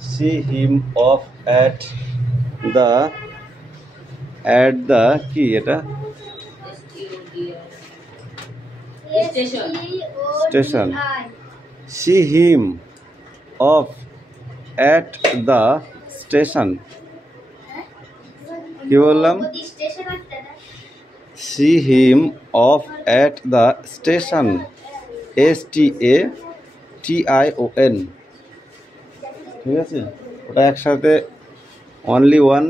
See him off at the কি এটা station see him off at the station কি বললাম see him off at the station STATION ঠিক আছে ওটা একসাথে only one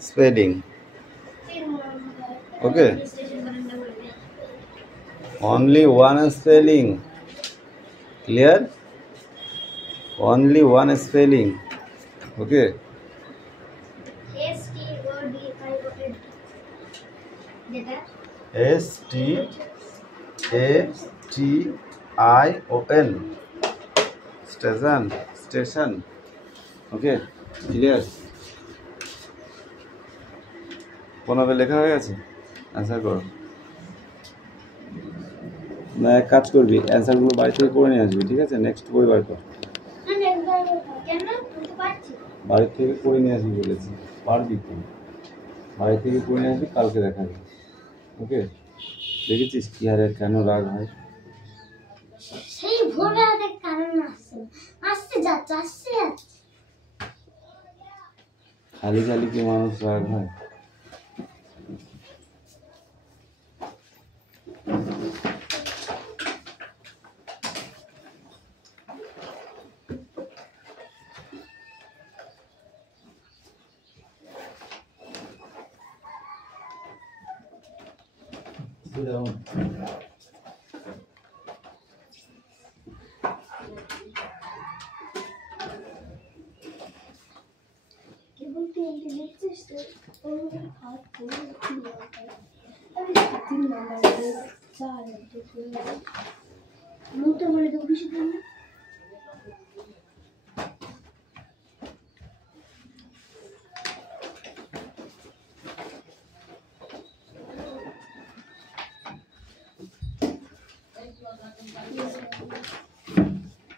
spelling okay only one spelling clear only one spelling okay STATION station okay clear কোনভাবে লেখা হয়ে গেছে অ্যান্সার করো না এক কাজ করবি অ্যান্সারগুলো বাড়ি থেকে করে নিয়ে আসবি ঠিক আছে নেক্সট বই বার কর বাড়ি থেকে করে নিয়ে আসবি বলেছি পারবি তো বাড়ি থেকে করে নিয়ে আসবি কালকে দেখাবি ওকে দেখেছিস কি আর কেন রাগ হয় সেই ভোরে অনেক কারণ আসছে যাচ্ছে খালি খালি কি মানুষ রাগ হয়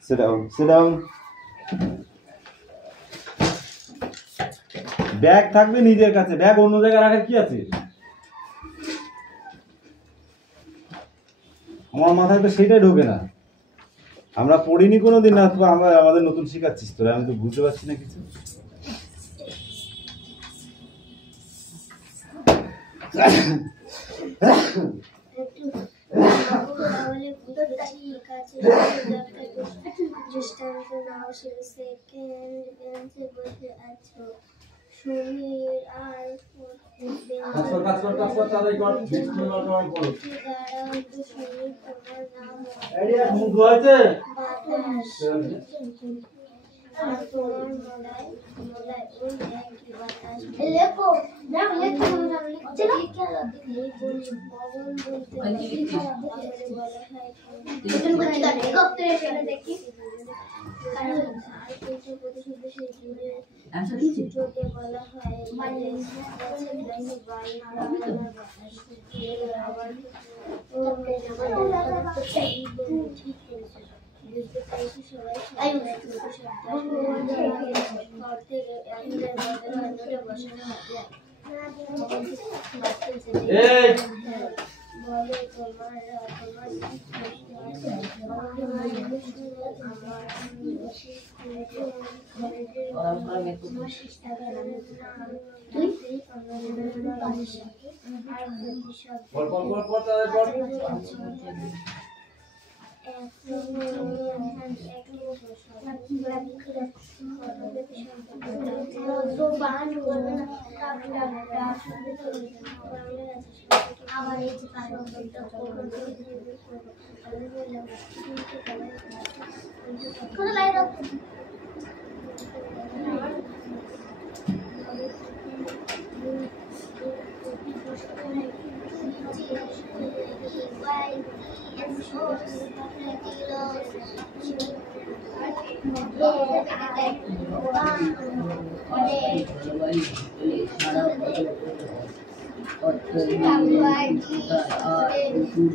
Sit down. ব্যাগ থাকবে নিজের কাছে ব্যাগ অন্য জায়গায় রাখার কি আছে আমার মাথায় তো সেটাই ঢোকে না আমরা পড়িনি কোনোদিন না আমরা আমাদের নতুন শেখাচ্ছিস তোরা আমি তো বুঝতে পারছি না কিছু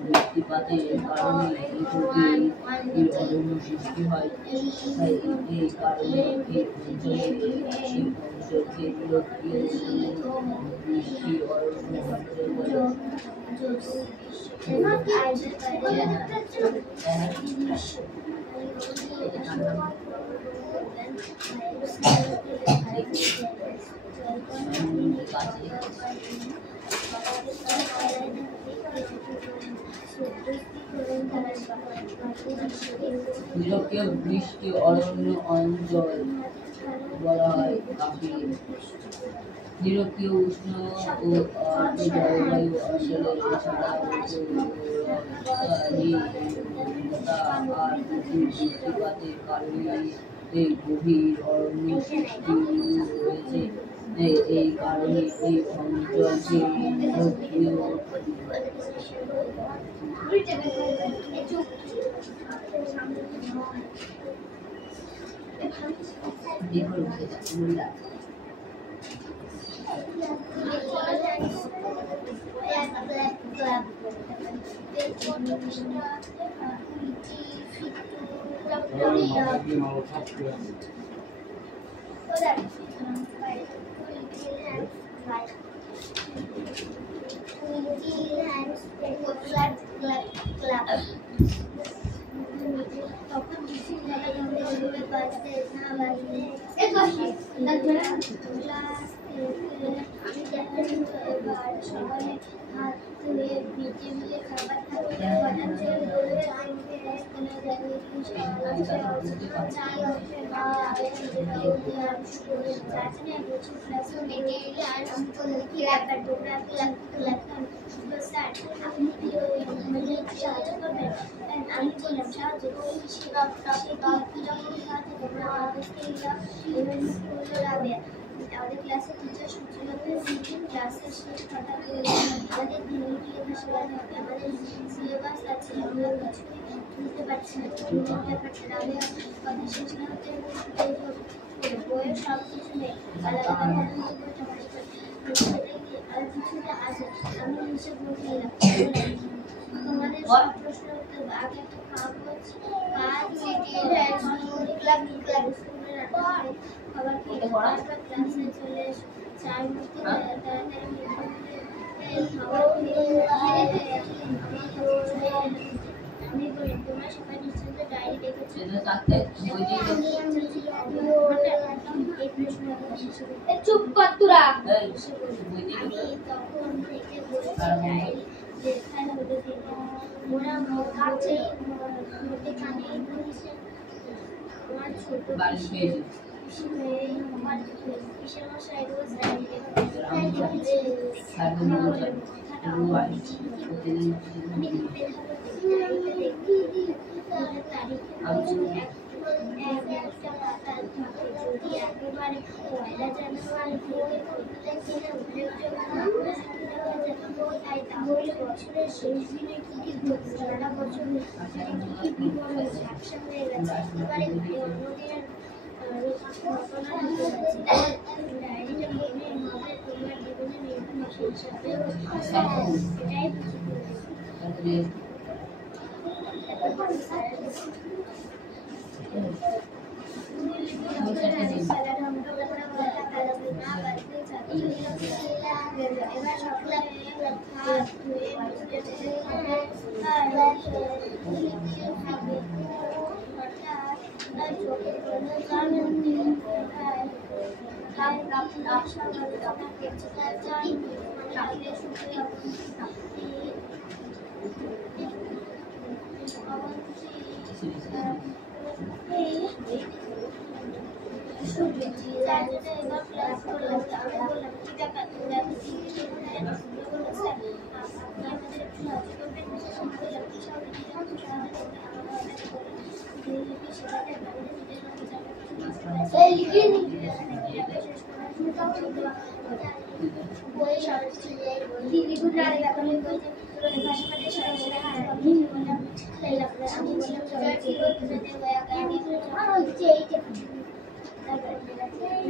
বৃষ্টিপাতের কারণে এই অরণ্য সৃষ্টি হয়। এই কারণে এই অঞ্চলকে বৃষ্টি অরণ্য অঞ্চল বলে। নিরক্ষীয় বৃষ্টি অরণ্য অঞ্চল বলা হয় কাকে? নিরক্ষীয় উষ্ণ ও আর্দ্র জলবায়ু অঞ্চলের আর বৃষ্টিপাতের কারণে এই গভীর অরণ্য সৃষ্টি হয়েছে। এই কারণে এই অঞ্চলকে নিরক্ষীয় আমাদের ক্লাসে টিচার সূচনাতে ক্লাসের শেষ কথা আমাদের আমাদের সিলেবাস আছে, আমরা কিছুই বুঝতে পারছি না, ব্যাপারটা কথা শেষ না হতে বইয়ের সব কিছু নেই, আলাদা কিছুটা আছে। আমি হিসেব বলতে গেলাম তোমাদের সব প্রশ্ন উত্তর আগে একটা কাগজ খাবার খেয়ে তারপর ক্লাসে চলে এসো, চার মধ্যে তাড়াতাড়ি আমি বলি তোমরা সবাই নিশ্চিত ডায়েরি দেখেছো? চুপ কর তোরা। আমি তখন থেকে ডায়েরি লেখার হতে দিই ওরা কাছে মধ্যে কানে বলছে আমার ছোট একেবারে পয়লা জানুয়ারি তাহলে বছরের শেষ দিনে কি কি ঘটছে, সারা বছর কি কি বিপদ ঝাপসা হয়ে গেছে, একেবারে অন্যদিনের ডায়েরিটা মনে হবে তোমার জীবনের নির্মাণ হিসাবে এটাই এবার সকালে হাত ধুয়ে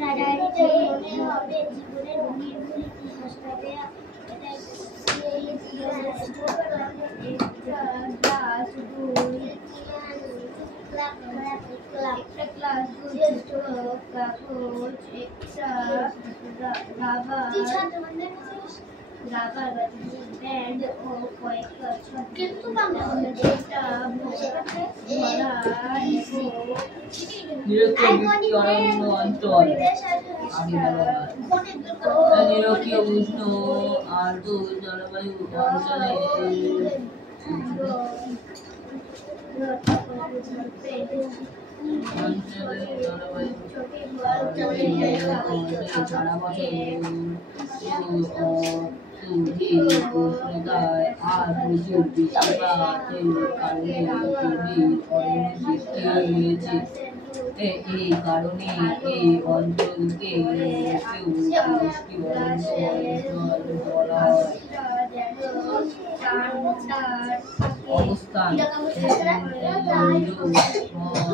রাডারিতে মনে হবে জীবনের ভিড়গুলি কি হাসপাবে এটা ক্লাস দুই একটা ক্লাস কাগজ একটা রাবার ব্যান্ড ও কয়েকটা কিন্তু বাংলা এটা নিরক্ষীয় অরণ্য অঞ্চল নিরক্ষীয় উষ্ণ আর্দ্র জলবায়ু অঞ্চলে সারা বছর উষ্ণতায় আর প্রচুর বৃষ্টিপাতের কারণে গভীর অরণ্য সৃষ্টি হয়েছে। এই কারণে এই অঞ্চলকে বৃষ্টি অরণ্য অঞ্চল বলা হয়। অবস্থান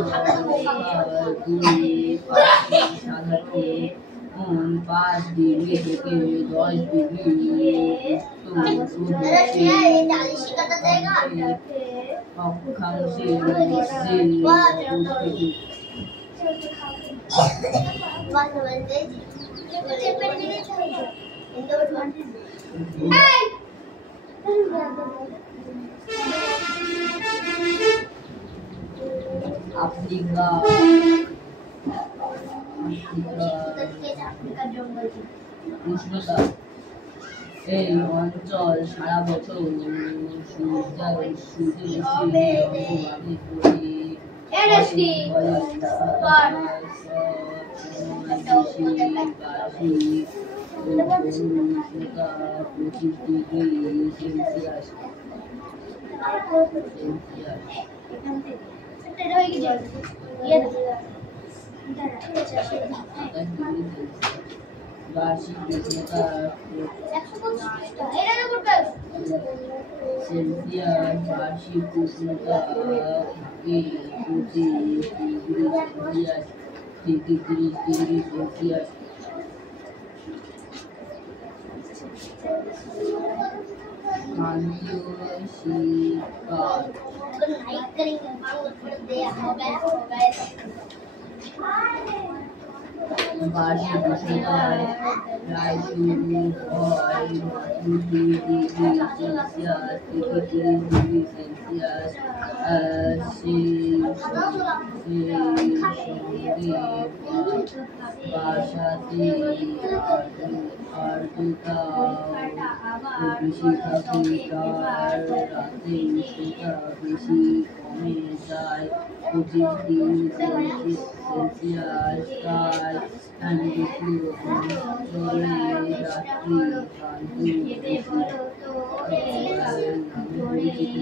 সাধারণত 5 ডিগ্রি থেকে 10 ডিগ্রি অক্ষাংশের মধ্যে আফ্রিকা উষ্ণতা এই অঞ্চল সারা বছর বার্ষিক উষ্ণতা সেলসিয়াস বার্ষিক উষ্ণতা থাকে 25 ডিগ্রি সেলসিয়াস থেকে 30 ডিগ্রি সেলসিয়াস। ক্রান্তীয় শীতকাল বার্ষিক উষ্ণতায় প্রায় শুরু হয় 2 ডিগ্রি সেলসিয়াস থেকে 30 ডিগ্রি সেলসিয়াস। সঙ্গে বাসাতে আর্দ্রতা বেশি থাকে, তার রাতে উষ্ণতা বেশি কমে যায় 25 ডিগ্রি সেলসিয়াস। তাই নিরক্ষীয় অঞ্চলে রাত্রি নামে পরিচিত।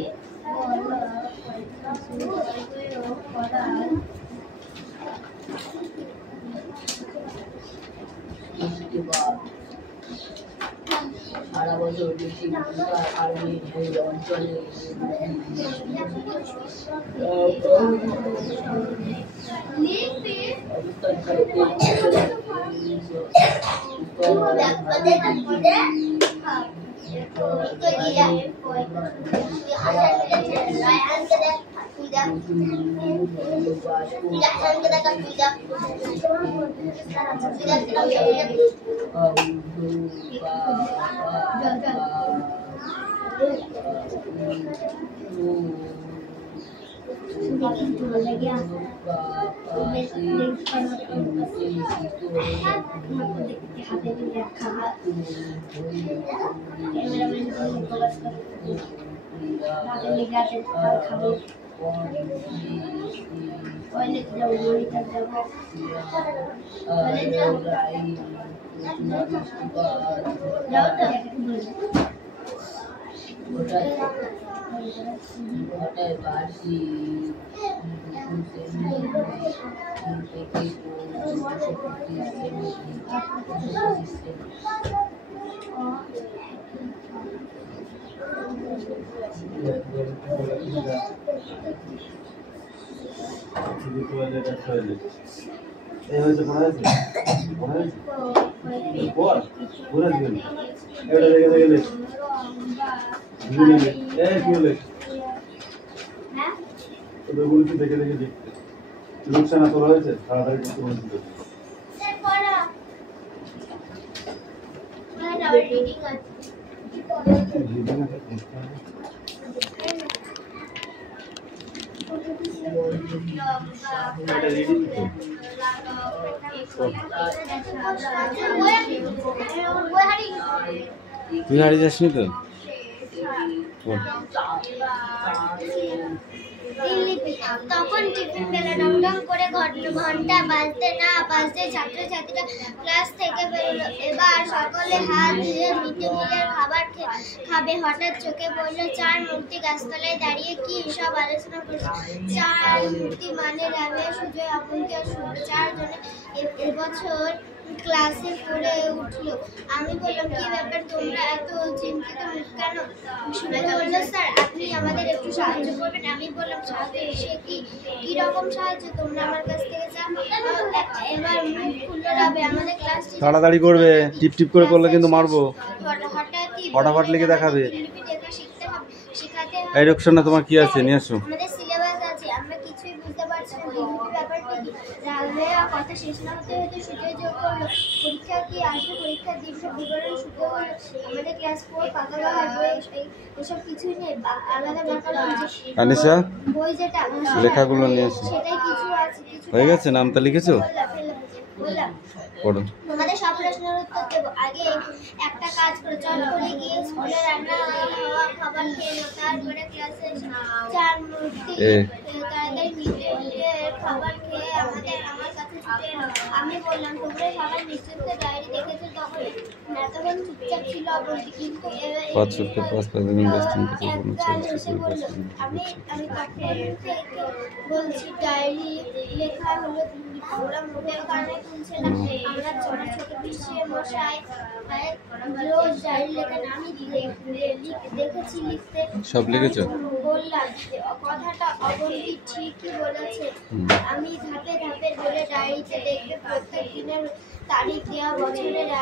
বৃষ্টিপাত সারা বছর বেশি উষ্ণতার কারণে এই অঞ্চলে ঘটায় বার্ষিক শুধু টয়লেট আর টয়লেট এই হয়েছে পড়া হয়েছে পড়া হয়েছে পর ঘুরে দিবেন এটা দেখে দেখে লে ঘুরে লে এই কি হলে হ্যাঁ ওগুলো কি দেখে দেখে দেখতে লোকসানা তোলা হয়েছে তাড়াতাড়ি করতে বলছি স্যার পড়া মানে আবার রিডিং আছে তুই হারিয়ে যাসনি তো তখন টিফিন বেলা ডং করে ঘন্টা বাজতে ছাত্রছাত্রীরা ক্লাস থেকে বেরোলো। এবার সকলে হাত ধুয়ে মিড ডে মিলের খাবার খাবে। হঠাৎ চোখে পড়লো চার মূর্তি গাছতলায় দাঁড়িয়ে কি সব আলোচনা করছে। চার মূর্তি মানে রাবেয়া, সুজয়, অবন্তী আর শুভ। চারজনে এবছর ক্লাসে পড়ে উঠলো। আমি বললাম কি ব্যাপার, তোমরা এত চিন্তিত কেন? শুভ্র বলল স্যার আপনি আমাদের একটু সাহায্য করবেন। আমি বললাম সাহায্য এসে কি রকম সাহায্য, তোমরা আমার কাছ থেকে চাও। এবার মুখ খুললো রাবে। আমাদের ক্লাস তাড়াতাড়ি করবে, টিপ টিপ করে করলে কিন্তু মারবো। হঠাৎই ফটাফট লিখে দেখাবে। লিপি লেখা শেখাতে হবে। এই রুকসানা তোমার কি আছে নিয়ে আসো। আমাদের সিলেবাস আছে, আমরা কিছুই বুঝতে পারছি না। লিপির ব্যাপারটা কি? রাবেয়া কথা শেষ না হতে হতে সুজয় যোগ করলো পরীক্ষা কি আসবে, পরীক্ষার দিবসের বিবরণ শুরু হলো। আমাদের ক্লাস 4 পাতালা বই এসব কিছুই নেই, আলাদা ব্যাপার আনিশা বই যেটা লেখাগুলো নিয়ে এসো। সেটাই কিছু আছে, কিছু হয়ে গেছে, নামটা লিখেছো? বললাম পড়ো। তোমাদের সব প্রশ্নের উত্তর দেবো। আগে একটা কাজ করো, চট করে গিয়ে স্কুলে রান্না হওয়া খাবার খেয়ে নাও। তারপরে ক্লাসে চার মূর্তি তাড়াতাড়ি মিড ডে মিলের খাবার খেয়ে আমার কাছে ছুটে এলো। আমি বললাম তোমরা সবাই নিশ্চিন্তে ডায়েরি দেখেছো। তখন এতক্ষণ চুপচাপ ছিল অবন্তী, কিন্তু একগাল হেসে বলল আমি তখন থেকে বলছি ডায়েরি লেখা হলো। ওরা মোটেও কানে তুলছে না। আমরা ছোট ছোট পিছিয়ে মশাই রোজ ডায়েরি লেখেন, আমি দেখেছি লিখতে। সব লিখেছো? বললাম কথাটা অবন্তী ঠিকই বলেছে। আমি ধাপে ধাপে বলে ডায়েরিতে দেখবে প্রত্যেক দিনের তারিখ দেওয়া, বছরের লেখা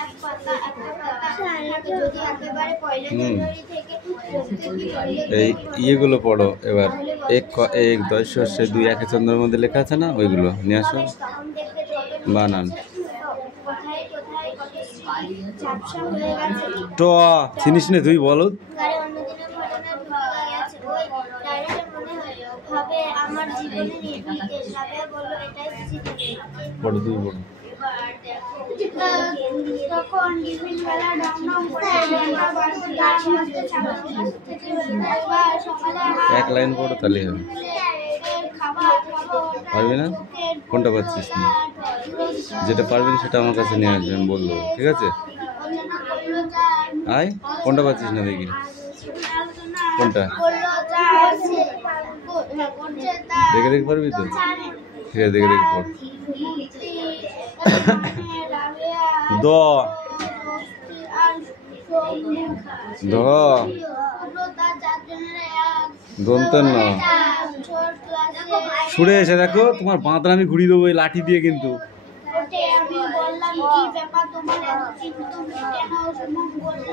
একটা পাতা থাকে। যদি একেবারে 1 জানুয়ারি থেকে এই ইয়েগুলো পড়ো এবার। এক 10 সর্ষে 2 একে চন্দ্রের মধ্যে লেখা আছে না, ওইগুলো নিয়ে আসো বানান। ট চিনিস না তুই বলো। আমার জীবনে নির্বিকেশ। রাবেয়া বলল এটাই পড়ো, তুই পড়ো। তখন টিফিন বেলা ডং করে এক লাইন পড়ো তাহলে হবে। পারবি না? কোনটা পাচ্ছিস না? যেটা পারবি না সেটা আমার কাছে নিয়ে আসবে, আমি বলবো, ঠিক আছে? আয়, কোনটা পাচ্ছিস না দেখি, কোনটা দেখে দেখে পারবি তো? ঠিক আছে, দেখে দেখে পড়। দ দ দন্তের ন সরে এসে দেখো, তোমার বাঁধটা আমি ঘুরিয়ে দেবো এই লাঠি দিয়ে কিন্তু। আমি বললাম কি ব্যাপার তোমার এত চিন্তা কেন? সুমন বলল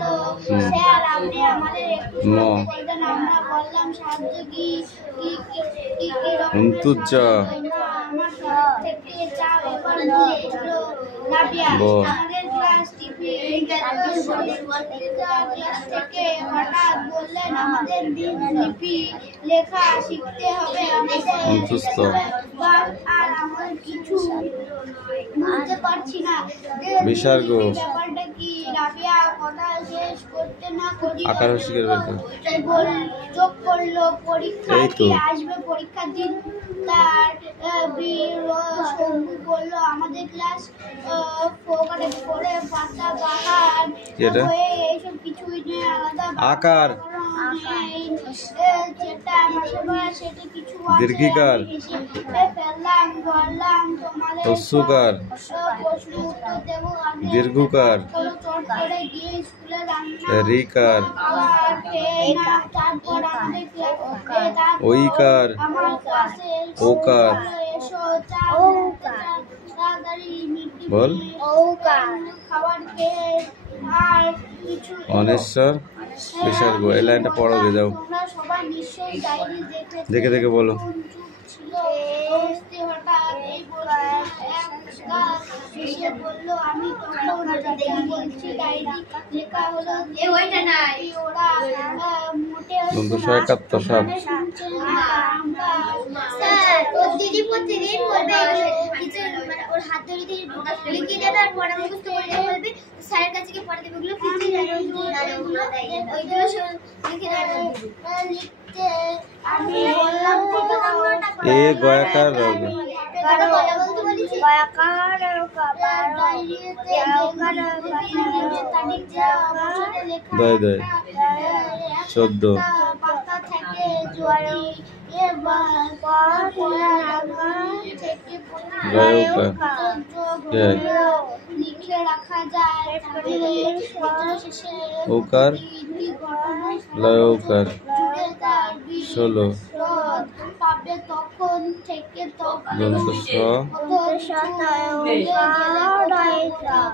স্যার আপনি আমাদের একটু সাহায্য করবেন। আমরা বললাম সাহায্য কি কি কি কি রকম আমার থেকে চাও। এবার বলল রাবিয়া আমাদের ক্লাস টিফিন ক্লাস থেকে হঠাৎ বললেন আমাদের লিপি লেখা শিখতে হবে। আর আমার কিছু বুঝতে পারছি না বিসর্গ ব্যাপারটা কি। রাবিয়া কথা শেষ করতে না করি আকার শিখে তাই যোগ করলো পরীক্ষা কি আসবে, পরীক্ষার দিন। তার শম্ভু বলল আমাদের ক্লাস পরে পাতা বাগান এইসব কিছুই নেই, আলাদা আকার যেটা সেটা কিছু দীর্ঘিকার ফেললাম বললাম তোমাদের হস্যকার প্রশ্ন উত্তর দেবো। দীর্ঘকার চট করে গিয়ে স্কুলে রিকার তারপর আমাদের ওইকার ওকার বল অনেশ্বর বিসর্গ। এই লাইনটা পড়ো গে যাও, দেখে দেখে বলো। দিদি প্রতিদিন বলবে ওর হাত ধরে লিখিয়ে দেবে আর পড়া মুখস্থ করে বলবে স্যারের কাছে গিয়ে পড়া দেবে ওগুলো ওইগুলো লিখে লিখতে আমি বললাম এ গয়াকার দয় দয় 14 লিখে রাখা যায় ওকার লয়কার 16 তখন থেকে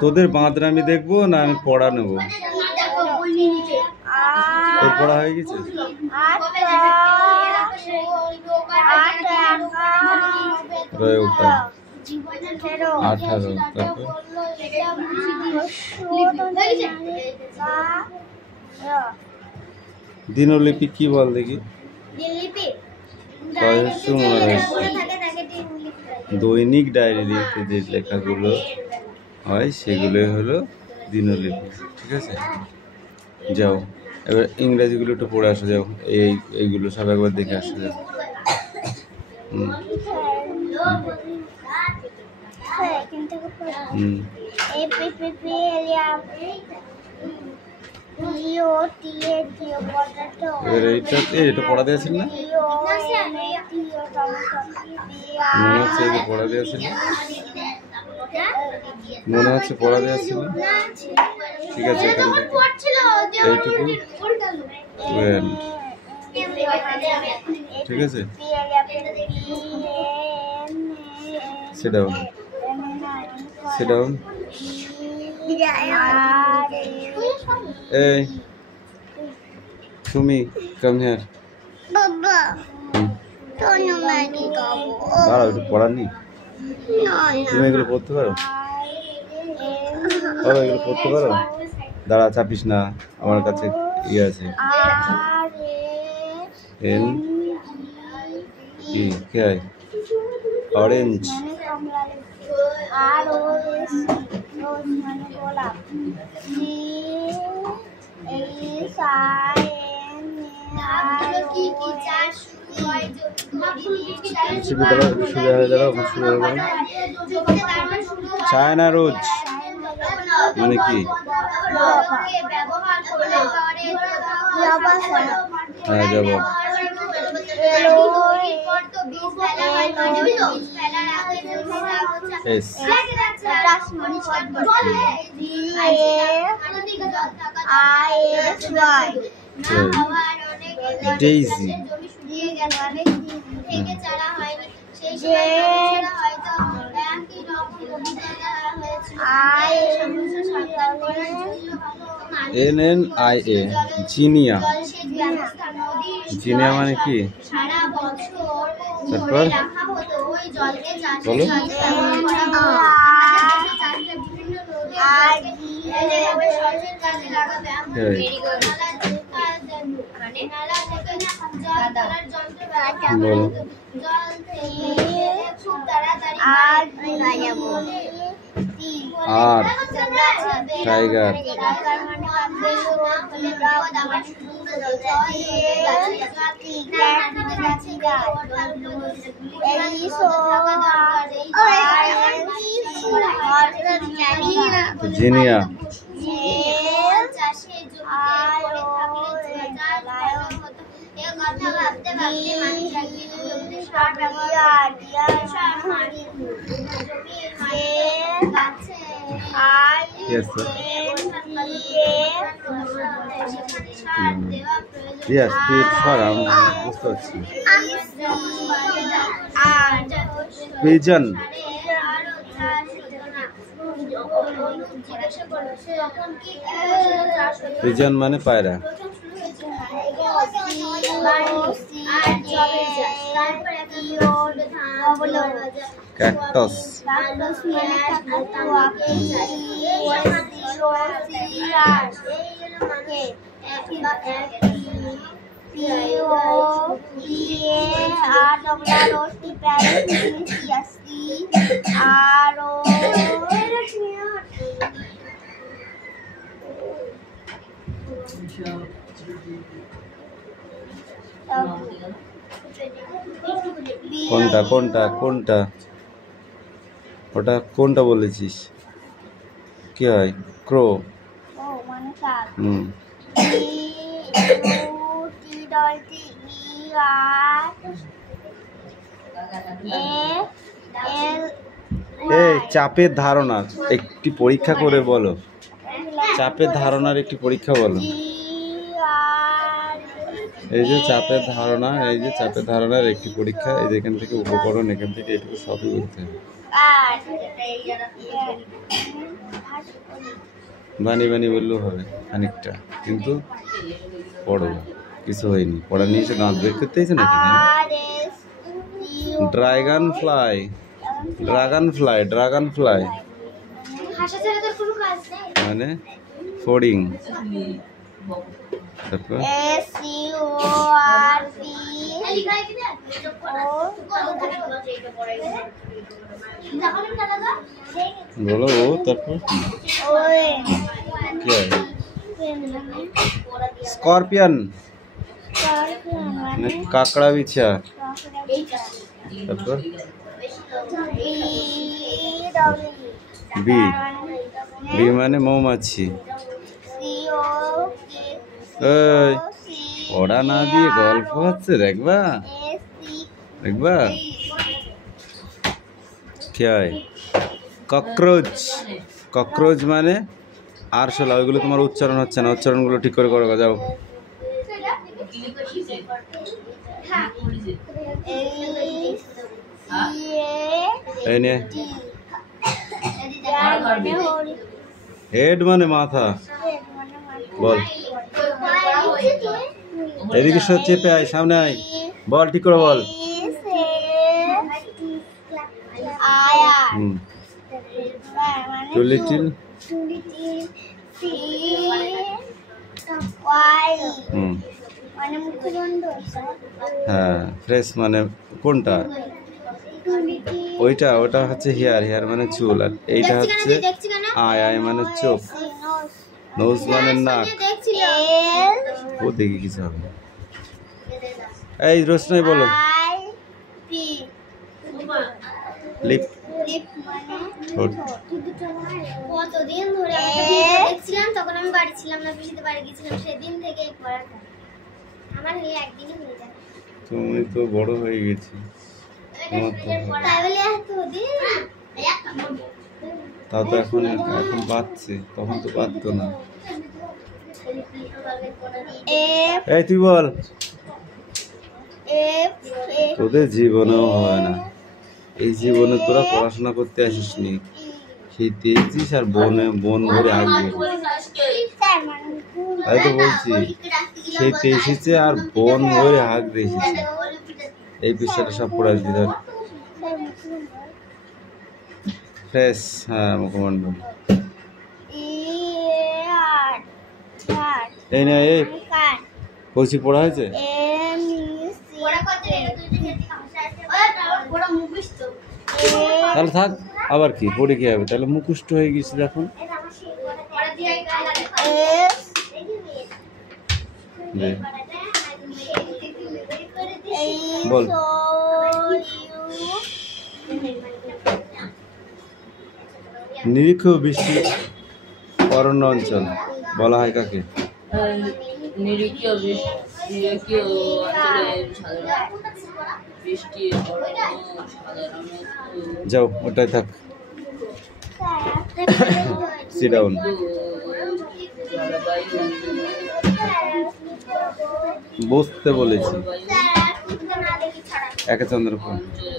তোদের বাঁধরা আমি দেখবো না আমি পড়া নেবো? তোর পড়া হয়ে গেছে? 18 তারপর দিনলিপি কি বল দেখি? দৈনিক ডায়েরিতে যে লেখাগুলো হয় সেগুলো হলো দিনলিপি। ঠিক আছে, যাও এবার ইংরেজিগুলো একটু পড়ে আসা যাও। এইগুলো সব একবার দেখে আসা যাও। এটা পড়া দিয়েছিল না? মনে হচ্ছে এটা পড়া দিয়েছিল, মনে হচ্ছে পড়া দিয়েছিল। ঠিক আছে, এইটুকু ঠিক আছে, সেটাও এই তুমি কাম হিয়ার। দাঁড়াও, একটু পড়ার নি? তুমি এগুলো পড়তে পারো? এগুলো পড়তে পারো? দাঁড়া, চাপিস না, আমার কাছে ইয়ে আছে। এন কি হয়? অরেঞ্জ। চায়না রোজ মানে কি? হ্যাঁ, যাব। Daisy NNIA Jinia. জিনিয়া মানে কি? তারপর বলো। আর টাইগার। জিনিয়া ইয়েস তুই সরা আমি বুঝতে পারছি পিজন পিজন মানে পায়রা ক্যাকটাস কোনটা কোনটা কোনটা ওটা কোনটা বলেছিস কি হয় ক্রো হুম এই চাপের ধারণা একটি পরীক্ষা করে বলো চাপের ধারণার একটি পরীক্ষা বলো এই যে চাপের ধারণা এই যে চাপের ধারণার একটি পরীক্ষা এই যে এখান থেকে উপকরণ এখান থেকে এটুকু সবই করতে হবে বানি বানি বললেও হবে খানিকটা কিন্তু পড়ো কিছু হয়নি পড়া নিয়ে এসে গাঁত বের করতে হয়েছে নাকি dragon fly dragon fly dragon fly মানে ফোর্ডিং তারপর বলো ও তারপর কি হয় স্করপিয়ন মানে কাঁকড়া বিছা তারপর বি বি মানে মৌমাছি এই ওরা না দিয়ে গল্প হচ্ছে দেখবা দেখবা কি হয় ককরোচ ককরোচ মানে আরশোলা ওইগুলো তোমার উচ্চারণ হচ্ছে না উচ্চারণগুলো ঠিক করে করো যাও এই নে হেড মানে মাথা বল এদিকে সব চেপে আয় সামনে আয় বল ঠিক করে বল টু লিটল হ্যাঁ ফ্রেশ মানে কোনটা ওইটা ওটা হচ্ছে হেয়ার হেয়ার মানে চুল আর এইটা হচ্ছে আয় আয় মানে চোখ নোজ মানে নাক ও দেখি কিছু হবে এই রোশনাই বলো লিপ কতদিন ধরে দেখছিলাম তখন আমি বাড়ি ছিলাম না পিসিতে বাড়ি গেছিলাম সেদিন থেকে পড়াটা আমার হয়ে একদিনই হয়ে যায় তুমি তো বড় হয়ে গেছি তাও তো এখন এখন পাচ্ছে তখন তো পারতো না এই তুই বল তোদের জীবনেও হয় না এই জীবনে তোরা পড়াশোনা করতে আসিসনি খেতে এসেছিস আর বন ভরে আসবে তাই তো বলছি খেতে এসেছে আর বন ভরে হাঁকতে এসেছে এই বিষয়টা সব পড়ে আসবি ধর ফ্রেশ হ্যাঁ মুখমণ্ডল এই না এই কৌশি পড়া হয়েছে তাহলে থাক আবার কি পড়ে কি হবে তাহলে মুখস্থ হয়ে গেছিল এখন বল নিরীক্ষ বৃষ্টি অরণ্য অঞ্চল বলা হয় কাকে নিরীক্ষীয় অঞ্চলে বৃষ্টি যাও ওটাই থাক সিট ডাউন জলবায়ু বসতে বলেছি। স্যার আর খুঁজতে না দেখি ছাড়া একে চন্দ্রপুর। অঞ্চলে